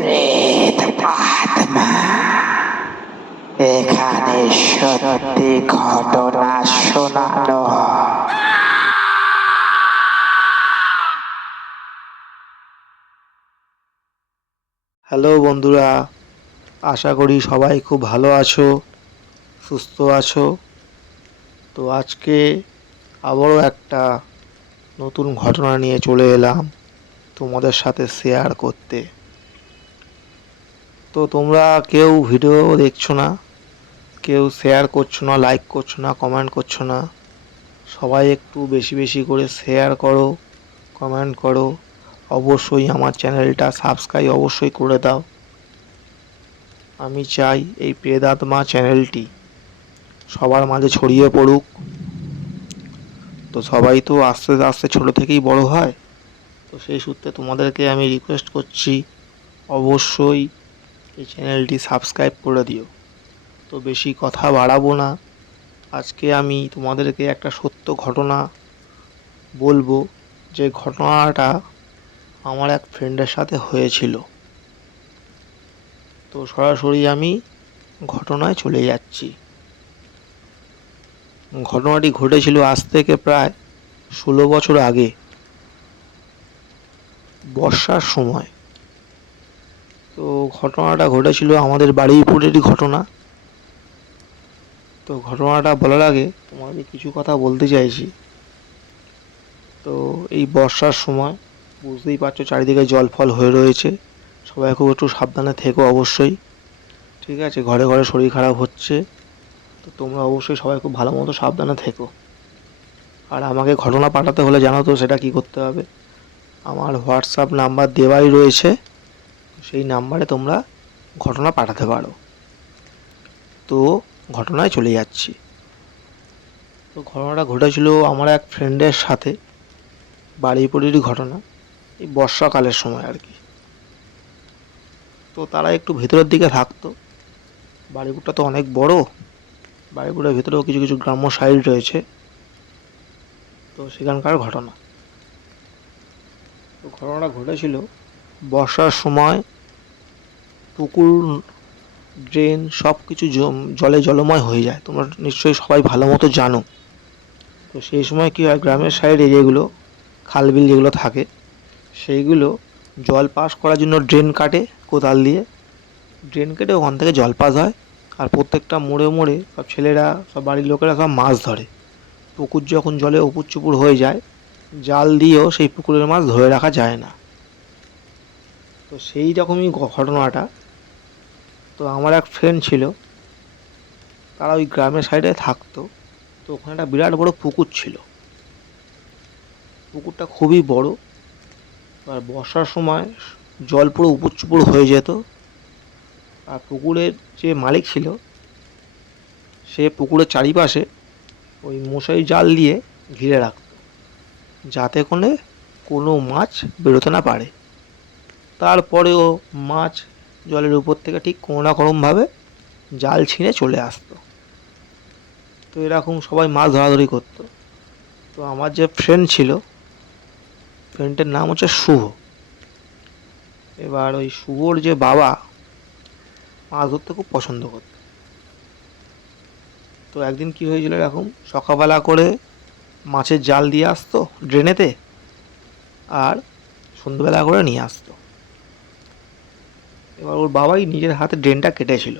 প্রেত আত্মা এখানে সত্যি ঘটনা শোনানো। হ্যালো বন্ধুরা, আশা করি সবাই খুব ভালো আছো, সুস্থ আছো। তো আজকে আবারও একটা নতুন ঘটনা নিয়ে চলে এলাম তোমাদের সাথে শেয়ার করতে। তো তোমরা কেউ ভিডিও দেখছো না, কেউ শেয়ার করছো না, লাইক করছো না, কমেন্ট করছো না। সবাই একটু বেশি বেশি করে শেয়ার করো, কমেন্ট করো। অবশ্যই আমার চ্যানেলটা সাবস্ক্রাইব অবশ্যই করে দাও। আমি চাই এই প্রেতাত্মা চ্যানেলটি সবার মাঝে ছড়িয়ে পড়ুক। তো সবাই তো আস্তে আস্তে ছোটো থেকেই বড় হয়। তো সেই সূত্রে তোমাদেরকে আমি রিকোয়েস্ট করছি, অবশ্যই এই চ্যানেলটি সাবস্ক্রাইব করে দিও। তো বেশি কথা বাড়াবো না, আজকে আমি তোমাদেরকে একটা সত্য ঘটনা বলবো, যে ঘটনাটা আমার এক ফ্রেন্ডের সাথে হয়েছিল। তো সরাসরি আমি ঘটনায় চলে যাচ্ছি। ঘটনাটি ঘটেছিল আজ থেকে প্রায় 16 বছর আগে, বর্ষার সময়। তো ঘটনাটা ঘটেছিল আমাদের বারুইপুরেরই ঘটনা। তো ঘটনাটা বলার আগে তোমাদের কিছু কথা বলতে চাইছি। তো এই বর্ষার সময় বুঝতেই পারছো চারিদিকে জল ফল হয়ে রয়েছে। সবাই খুব একটু সাবধানে থেকো অবশ্যই, ঠিক আছে? ঘরে ঘরে শরীর খারাপ হচ্ছে। তো তোমরা অবশ্যই সবাই খুব ভালো মতো সাবধানে থেকো। আর আমাকে ঘটনা পাঠাতে হলে জানো তো সেটা কী করতে হবে। আমার হোয়াটসঅ্যাপ নাম্বার দেওয়াই রয়েছে, সেই নাম্বারে তোমরা ঘটনা পাঠাতে পারো। তো ঘটনায় চলে যাচ্ছি। তো ঘটনাটা ঘটেছিল আমার এক ফ্রেন্ডের সাথে, বারুইপুরেরই ঘটনা, এই বর্ষাকালের সময় আর কি। তো তারা একটু ভেতরের দিকে থাকতো। বারুইপুরটা তো অনেক বড়, বারুইপুরের ভেতরেও কিছু কিছু গ্রাম্য সাইড রয়েছে। তো সেখানকার ঘটনা। তো ঘটনাটা ঘটেছিল বর্ষার সময়। পুকুর, ড্রেন সব কিছু জলে জলময় হয়ে যায়, তোমরা নিশ্চয়ই সবাই ভালো মতো জানো। তো সেই সময় কী হয়, গ্রামের সাইডে যেগুলো খাল বিল যেগুলো থাকে, সেইগুলো জল পাস করার জন্য ড্রেন কাটে কোদাল দিয়ে। ড্রেন কেটে ওখান থেকে জল পাস হয়। আর প্রত্যেকটা মোড়ে মোড়ে সব ছেলেরা, সব বাড়ির লোকেরা সব মাছ ধরে। পুকুর যখন জলে উপুর চুপুর হয়ে যায়, জাল দিয়েও সেই পুকুরের মাছ ধরে রাখা যায় না। তো সেই রকমই ঘটনাটা। তো আমার এক ফ্রেন্ড ছিল, তারা ওই গ্রামের সাইডে থাকতো। তো ওখানে একটা বিরাট বড় পুকুর ছিল। পুকুরটা খুবই বড়। আর বর্ষার সময় জল পুরো উপুর চুপুর হয়ে যেত। আর পুকুরের যে মালিক ছিল, সে পুকুরের চারিপাশে ওই মশারি জাল দিয়ে ঘিরে রাখত, যাতে করে কোনো মাছ বেরোতে না পারে। তারপরেও মাছ জলের উপর থেকে ঠিক কোনো না কোনোভাবে জাল ছিঁড়ে চলে আসতো। তো এরকম সবাই মাছ ধরাধরি করতো। তো আমার যে ফ্রেন্ড ছিল, ফ্রেন্ডের নাম হচ্ছে শুভ। এবার ওই শুভর যে বাবা মাছ ধরতে খুব পছন্দ করত। তো একদিন কি হয়েছিল, এরকম সকালবেলা করে মাছের জাল দিয়ে আসতো ড্রেনেতে, আর সন্ধ্যেবেলা করে নিয়ে আসতো। এবার ওর বাবাই নিজের হাতে ড্রেনটা কেটেছিল।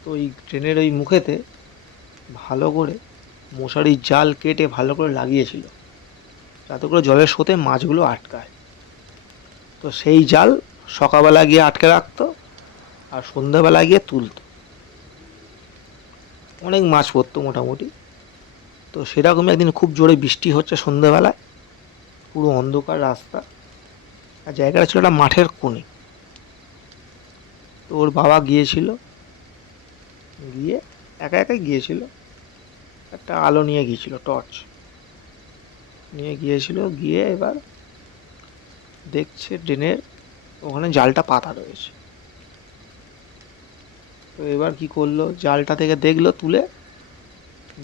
তো ওই ড্রেনের ওই মুখেতে ভালো করে মশারির জাল কেটে ভালো করে লাগিয়েছিল, যাতে করে জলের স্রোতে মাছগুলো আটকায়। তো সেই জাল সকালবেলা গিয়ে আটকে রাখতো, আর সন্ধ্যাবেলা গিয়ে তুলতো। অনেক মাছ পড়তো মোটামুটি। তো সেরকমই একদিন খুব জোরে বৃষ্টি হচ্ছে সন্ধ্যাবেলায়, পুরো অন্ধকার রাস্তা, আর জায়গাটা ছিল একটা মাঠের কোণে। তো ওর বাবা গিয়েছিল, গিয়ে একা একাই গিয়েছিল, একটা আলো নিয়ে গিয়েছিল, টর্চ নিয়ে গিয়েছিল। গিয়ে এবার দেখছে ড্রেনের ওখানে জালটা পাতা রয়েছে। তো এবার কি করলো, জালটা থেকে দেখলো তুলে,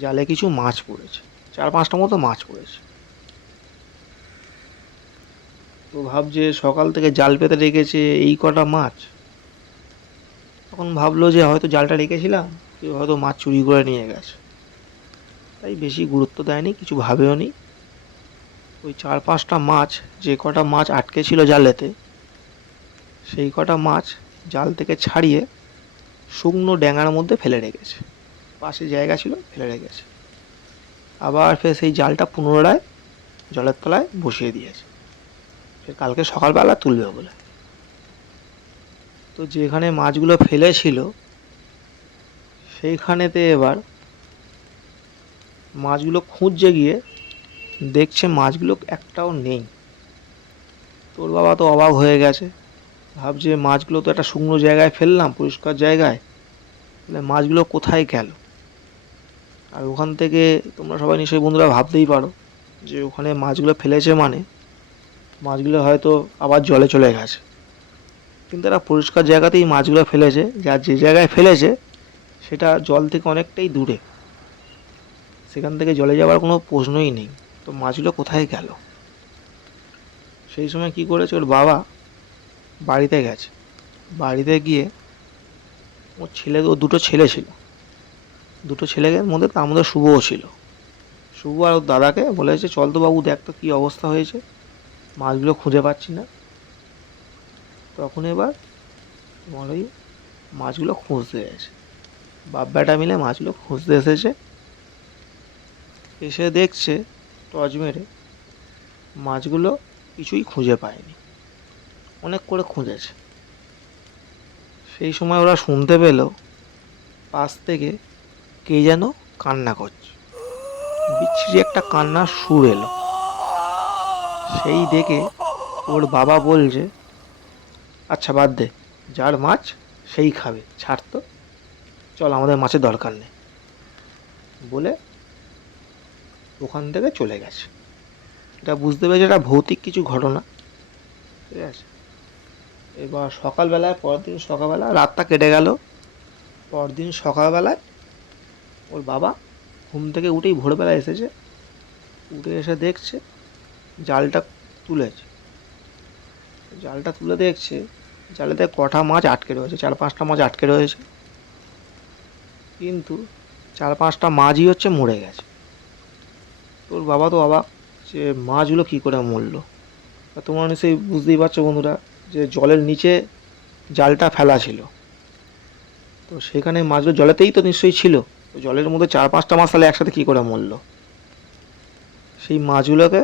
জালে কিছু মাছ পড়েছে, 4-5টা মতো মাছ পড়েছে। তো ভাবছে সকাল থেকে জাল পেতে রেখেছে এই কটা মাছ। তখন ভাবলো যে হয়তো জালটা রেখেছিলাম, কেউ হয়তো মাছ চুরি করে নিয়ে গেছে। তাই বেশি গুরুত্ব দেয়নি, কিছু ভাবেও নি। ওই 4-5টা মাছ, যে কটা মাছ আটকে ছিল জালেতে, সেই কটা মাছ জাল থেকে ছাড়িয়ে শুকনো ড্যাঙার মধ্যে ফেলে রেখেছে। পাশে জায়গা ছিল, ফেলে রেখেছে। আবার ফের সেই জালটা পুনরায় জলের তলায় বসিয়ে দিয়েছে, ফের কালকে সকালবেলা তুলবে বলে। তো যেখানে মাছগুলো ফেলেছিল সেইখানেতে এবার মাছগুলো খুঁজতে গিয়ে দেখছে মাছগুলো একটাও নেই। তোর বাবা তো অবাক হয়ে গেছে, ভাবছে মাছগুলো তো একটা শুকনো জায়গায় ফেললাম, পরিষ্কার জায়গায়, তাহলে মাছগুলো কোথায় গেল। আর ওখান থেকে তোমরা সবাই নিশ্চয়ই বন্ধুরা ভাবতেই পারো যে ওখানে মাছগুলো ফেলেছে মানে মাছগুলো হয়তো আবার জলে চলে গেছে। কিন্তু এরা পরিষ্কার জায়গাতেই মাছগুলো ফেলেছে, যার যে জায়গায় ফেলেছে সেটা জল থেকে অনেকটাই দূরে, সেখান থেকে জলে যাওয়ার কোনো প্রশ্নই নেই। তো মাছগুলো কোথায় গেল। সেই সময় কি করেছে, ওর বাবা বাড়িতে গেছে। বাড়িতে গিয়ে ওর দুটো ছেলে ছিল, দুটো ছেলের মধ্যে তার মধ্যে শুভও ছিল। শুভ আর ওর দাদাকে বলেছে, চল তো বাবু, দেখ তো কী অবস্থা হয়েছে, মাছগুলো খুঁজে পাচ্ছি না। তখন এবার ওই মাছগুলো খুঁজতে গেছে, বাপ বেটা মিলে মাছগুলো খুঁজতে এসেছে। এসে দেখছে টর্চ মেরে মাছগুলো কিছুই খুঁজে পায়নি, অনেক করে খুঁজেছে। সেই সময় ওরা শুনতে পেল পাশ থেকে কে যেন কান্না করছে, বিচ্ছিরি একটা কান্নার সুর এলো। সেই দেখে ওর বাবা বলছে, আচ্ছা বাদ দে, যার মাছ সেই খাবে, ছাড় তো, চল আমাদের মাছের দরকার নেই বলে ওখান থেকে চলে গেছে। এটা বুঝতে পেরেছে এটা ভৌতিক কিছু ঘটনা, ঠিক আছে। এবার সকালবেলায়, পরদিন সকালবেলা, রাতটা কেটে গেল। পরদিন সকালবেলায় ওর বাবা ঘুম থেকে উঠেই ভোরবেলা এসেছে, উঠে এসে দেখছে জালটা তুলেছে। জালটা তুলে দেখছে জালেতে কটা মাছ আটকে রয়েছে, 4-5টা মাছ আটকে রয়েছে, কিন্তু 4-5টা মাছই হচ্ছে মরে গেছে। তোর বাবা তো অবাক যে মাছগুলো কী করে মরলো। তোমরা নিশ্চয়ই বুঝতেই পারছো বন্ধুরা যে জলের নিচে জালটা ফেলা ছিল, তো সেখানে মাছগুলো জলেতেই তো নিশ্চয়ই ছিল, তো জলের মধ্যে 4-5টা মাছ তাহলে একসাথে কী করে মরলো। সেই মাছগুলোকে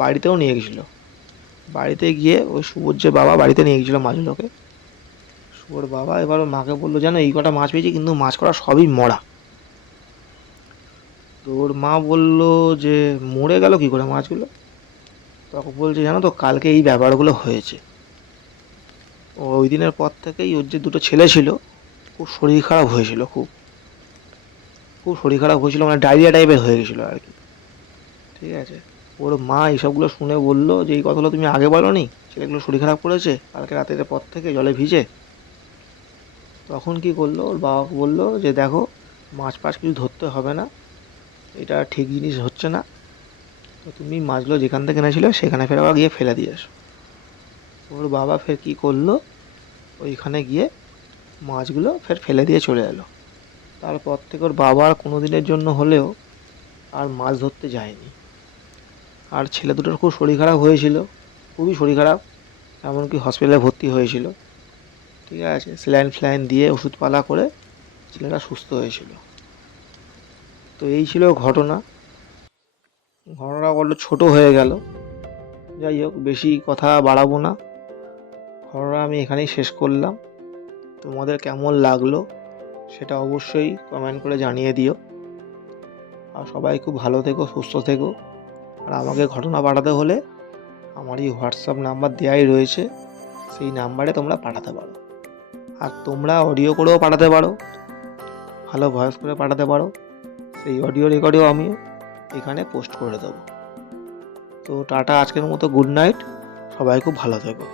বাড়িতেও নিয়ে গেছিলো। বাড়িতে গিয়ে ওই শুভর যে বাবা বাড়িতে নিয়ে গেছিলো মাছগুলোকে, শুভর বাবা এবার ওর মাকে বললো, জানো এই কটা মাছ পেয়েছি, কিন্তু মাছ কটা সবই মরা। তো ওর মা বললো যে মরে গেল কী করে মাছগুলো। তখন বলছে, জানো তো কালকে এই ব্যাপারগুলো হয়েছে। ওই দিনের পর থেকেই ওর যে দুটো ছেলে ছিল খুব শরীর খারাপ হয়েছিল, খুব খুব শরীর খারাপ হয়েছিল, মানে ডায়রিয়া টাইপের হয়ে গেছিলো আর কি, ঠিক আছে। ওর মা এইসবগুলো শুনে বললো যে এই কথাগুলো তুমি আগে বলো নি, ছেলেগুলো শরীর খারাপ করেছে কালকে রাতের পর থেকে জলে ভিজে। তখন কি করলো, ওর বাবাকে বললো যে দেখো মাছ ফাছ কিছু ধরতে হবে না, এটা ঠিক জিনিস হচ্ছে না, তো তুমি মাছগুলো যেখান থেকে এনেছিলে সেখানে ফের আবার গিয়ে ফেলে দিয়ে এসো। ওর বাবা ফের কী করলো, ওইখানে গিয়ে মাছগুলো ফের ফেলে দিয়ে চলে এলো। তারপর থেকে ওর বাবা আর কোনো দিনের জন্য হলেও আর মাছ ধরতে যায়নি। আর ছেলে দুটোর খুব শরীর খারাপ হয়েছিল, খুবই শরীর খারাপ, এমনকি হসপিটালে ভর্তি হয়েছিল, ঠিক আছে। স্যালাইন ফ্যালাইন দিয়ে ওষুধপালা করে ছেলেটা সুস্থ হয়েছিল। তো এই ছিল ঘটনা। ঘটনাটা বড্ড ছোটো হয়ে গেল, যাই হোক বেশি কথা বাড়াবো না, ঘটনা আমি এখানেই শেষ করলাম। তোমাদের কেমন লাগলো সেটা অবশ্যই কমেন্ট করে জানিয়ে দিও। আর সবাই খুব ভালো থেকো, সুস্থ থেকো। আর আমাকে ঘটনা পাঠাতে হলে আমার এই হোয়াটসঅ্যাপ নাম্বার দেওয়াই রয়েছে, সেই নাম্বারে তোমরা পাঠাতে পারো। আর তোমরা অডিও করেও পাঠাতে পারো, ভালো ভয়েস করে পাঠাতে পারো, সেই অডিও রেকর্ডেও আমি এখানে পোস্ট করে দেবো। তো টাটা, আজকের মতো গুড নাইট, সবাই খুব ভালো থেকো।